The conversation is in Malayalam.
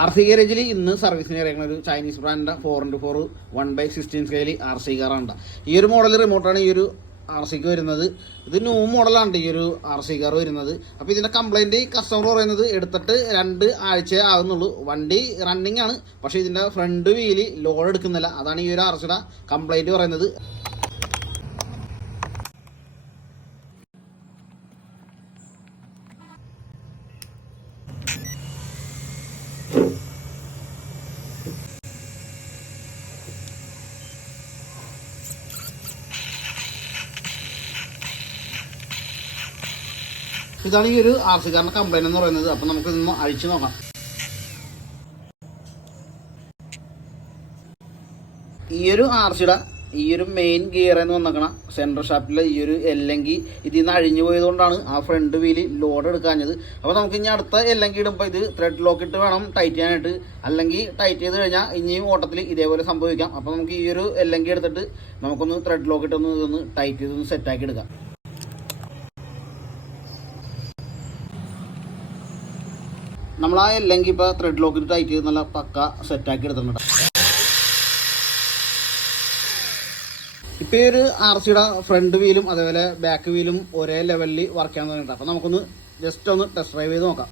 RC ഗാരേജിൽ ഇന്ന് സർവീസിന് ഇറങ്ങുന്ന ഒരു ചൈനീസ് ബ്രാൻഡിന്റെ 4x4 1/16 സ്കെയിൽ RC കാറാണ്. ഈ ഒരു മോഡൽ റിമോട്ടാണ് ഈ ഒരു RCക്ക് വരുന്നത്. ഇത് ന്യൂ മോഡലാണ് ഈ ഒരു RC കാർ വരുന്നത്. അപ്പോൾ ഇതിന്റെ കംപ്ലൈന്റ് കസ്റ്റമർ പറയുന്നത് എടുത്തിട്ട് 2 ആഴ്ച ആകുന്നുള്ളൂ. വണ്ടി റണ്ണിങ് ആണ്, പക്ഷേ ഇതിന്റെ ഫ്രണ്ട് വീല് ലോഡ് എടുക്കുന്നില്ല. അതാണ് ഈ ഒരു RCയുടെ കംപ്ലൈന്റ് പറയുന്നത്. ഇതാണ് ഈ ഒരു RC കാറിന്റെ കംപ്ലൈന്റ് എന്ന് പറയുന്നത്. അപ്പൊ നമുക്ക് ഇതൊന്ന് അഴിച്ചു നോക്കാം. ഈ ഒരു RCയുടെ ഈ ഒരു മെയിൻ ഗിയർ എന്ന് വന്നേക്കണ സെൻട്രൽ ഷാഫ്റ്റിലെ ഈ ഒരു എല്ലെങ്കിൽ ഇതിൽ നിന്ന് അഴിഞ്ഞു പോയതുകൊണ്ടാണ് ആ ഫ്രണ്ട് വീല് ലോഡ് എടുക്കാഞ്ഞത്. അപ്പോൾ നമുക്ക് ഇനി അടുത്ത എല്ലെങ്കിൽ ഇടുമ്പോൾ ഇത് ത്രെഡ് ലോക്ക് ഇട്ട് വേണം ടൈറ്റ് ചെയ്യാനായിട്ട്. അല്ലെങ്കിൽ ടൈറ്റ് ചെയ്ത് കഴിഞ്ഞാൽ ഇനിയും ഓട്ടത്തിൽ ഇതേപോലെ സംഭവിക്കാം. അപ്പോൾ നമുക്ക് ഈ ഒരു എല്ലെങ്കിൽ എടുത്തിട്ട് നമുക്കൊന്ന് ത്രെഡ് ലോക്ക് ഇട്ടൊന്ന് ഇതൊന്ന് ടൈറ്റ് ചെയ്തൊന്ന് സെറ്റാക്കി എടുക്കാം. നമ്മൾ ആ എല്ലെങ്കിൽ ഇപ്പോൾ ത്രെഡ് ലോക്കിൽ ടൈറ്റ് ചെയ്ത് നല്ല പക്ക സെറ്റാക്കി എടുത്തിട്ടുണ്ട്. ഇപ്പോൾ ഈ ഒരു RCയുടെ ഫ്രണ്ട് വീലും അതേപോലെ ബാക്ക് വീലും ഒരേ ലെവലിൽ വർക്ക് ചെയ്യാൻ തുടങ്ങിയിട്ട്. അപ്പോൾ നമുക്കൊന്ന് ജസ്റ്റ് ഒന്ന് ടെസ്റ്റ് ഡ്രൈവ് ചെയ്ത് നോക്കാം.